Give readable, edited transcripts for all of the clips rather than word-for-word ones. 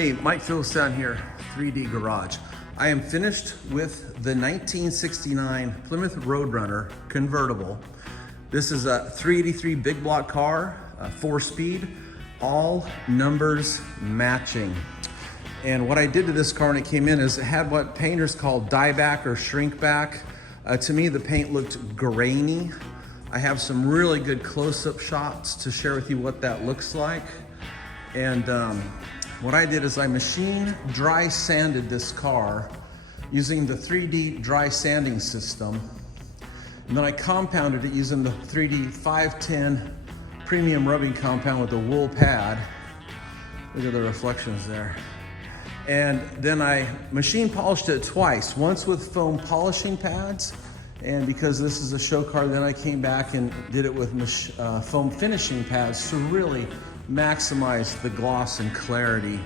Hey, Mike Phillips down here, 3D Garage. I am finished with the 1969 Plymouth Roadrunner convertible. This is a 383 big block car, 4-speed, all numbers matching. And what I did to this car when it came in is it had what painters call dieback or shrink back. To me, the paint looked grainy. I have some really good close-up shots to share with you what that looks like. And what I did is I machine dry sanded this car using the 3D dry sanding system. And then I compounded it using the 3D 510 premium rubbing compound with a wool pad. Look at the reflections there. And then I machine polished it twice, once with foam polishing pads. And because this is a show car, then I came back and did it with foam finishing pads to really maximize the gloss and clarity.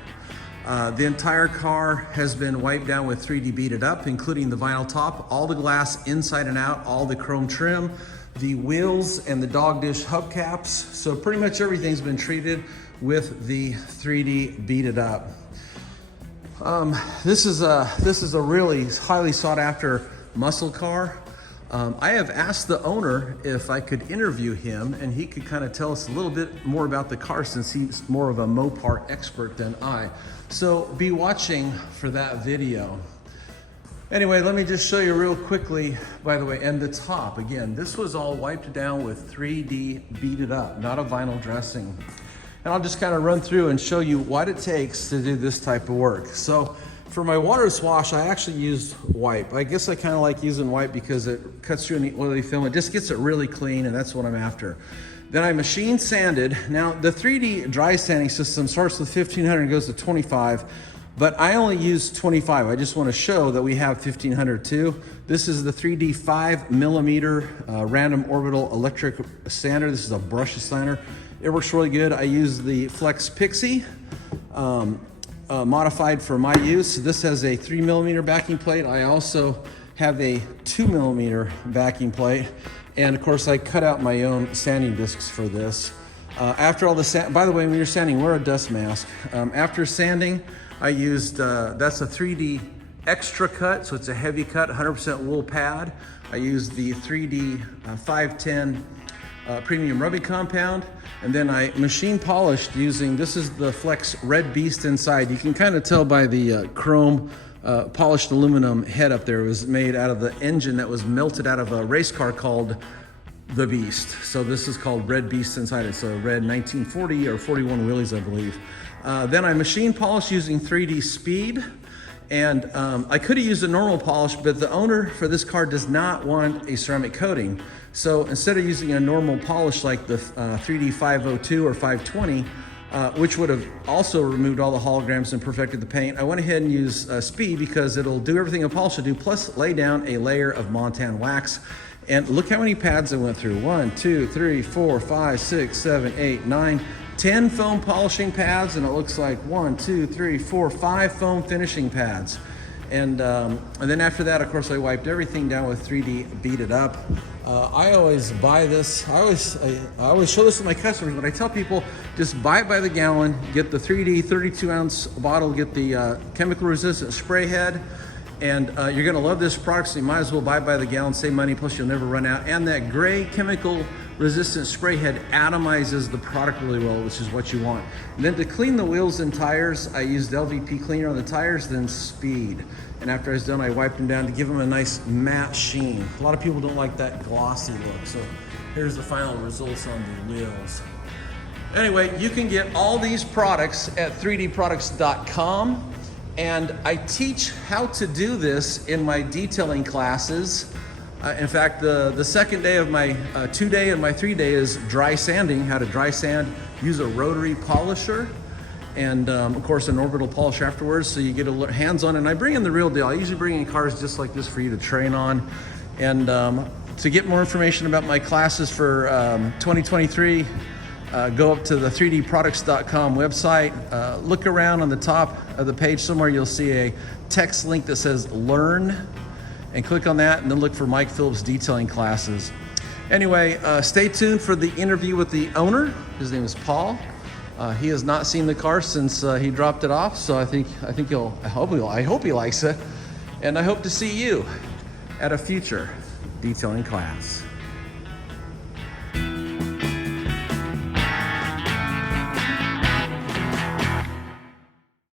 The entire car has been wiped down with 3D Bead It Up, including the vinyl top, all the glass inside and out, all the chrome trim, the wheels and the dog dish hubcaps. So pretty much everything's been treated with the 3D Bead It Up. This is a really highly sought after muscle car. I have asked the owner if I could interview him and he could kind of tell us a little bit more about the car since he's more of a Mopar expert than I. So be watching for that video. Anyway, let me just show you real quickly, by the way, and the top. Again, this was all wiped down with 3D Bead It Up, not a vinyl dressing. And I'll just kind of run through and show you what it takes to do this type of work. So for my water wash, I actually used wipe. I guess I kind of like using wipe because it cuts through any oily film. It just gets it really clean, and that's what I'm after. Then I machine sanded. Now, the 3D dry sanding system starts with 1500 and goes to 25, but I only use 25. I just want to show that we have 1500 too. This is the 3D 5mm random orbital electric sander. This is a brushless sander. It works really good. I use the Flex Pixie. Modified for my use. This has a 3mm backing plate. I also have a 2mm backing plate. And of course I cut out my own sanding discs for this. After all the by the way, when you're sanding, wear a dust mask. After sanding, I used, that's a 3D extra cut, so it's a heavy cut, 100% wool pad. I used the 3D 510 premium rubbing compound, and then I machine polished using, this is the Flex Red Beast inside. You can kind of tell by the chrome polished aluminum head up there. It was made out of the engine that was melted out of a race car called the Beast. So this is called Red Beast inside. It's a red 1940 or 41 wheelies, I believe. Then I machine polished using 3D Speed. And I could have used a normal polish, but the owner for this car does not want a ceramic coating. So instead of using a normal polish like the 3D 502 or 520, which would have also removed all the holograms and perfected the paint, I went ahead and used Speed because it'll do everything a polish will do, plus lay down a layer of Montan wax. And look how many pads I went through. 1, 2, 3, 4, 5, 6, 7, 8, 9, 10 foam polishing pads, and it looks like 1, 2, 3, 4, 5 foam finishing pads. And then after that, of course, I wiped everything down with 3D Bead It Up. I always buy this. I always show this to my customers, but I tell people just buy it by the gallon, get the 3D 32-ounce bottle, get the chemical resistant spray head, and you're gonna love this product, so you might as well buy it by the gallon, save money, plus you'll never run out. And that gray chemical resistant spray head atomizes the product really well, which is what you want. And then to clean the wheels and tires, I used LVP cleaner on the tires, then Speed. And after I was done, I wiped them down to give them a nice matte sheen. A lot of people don't like that glossy look, so here's the final results on the wheels. Anyway, you can get all these products at 3dproducts.com. And I teach how to do this in my detailing classes. In fact, the second day of my 2-day and my 3-day is dry sanding, how to dry sand, use a rotary polisher, and of course an orbital polish afterwards, so you get a hands-on. And I bring in the real deal. I usually bring in cars just like this for you to train on. And to get more information about my classes for 2023, go up to the 3dproducts.com website. Look around on the top of the page somewhere, you'll see a text link that says Learn, and click on that, and then look for Mike Phillips detailing classes. Anyway, stay tuned for the interview with the owner. His name is Paul. He has not seen the car since he dropped it off, so I hope he likes it, and I hope to see you at a future detailing class.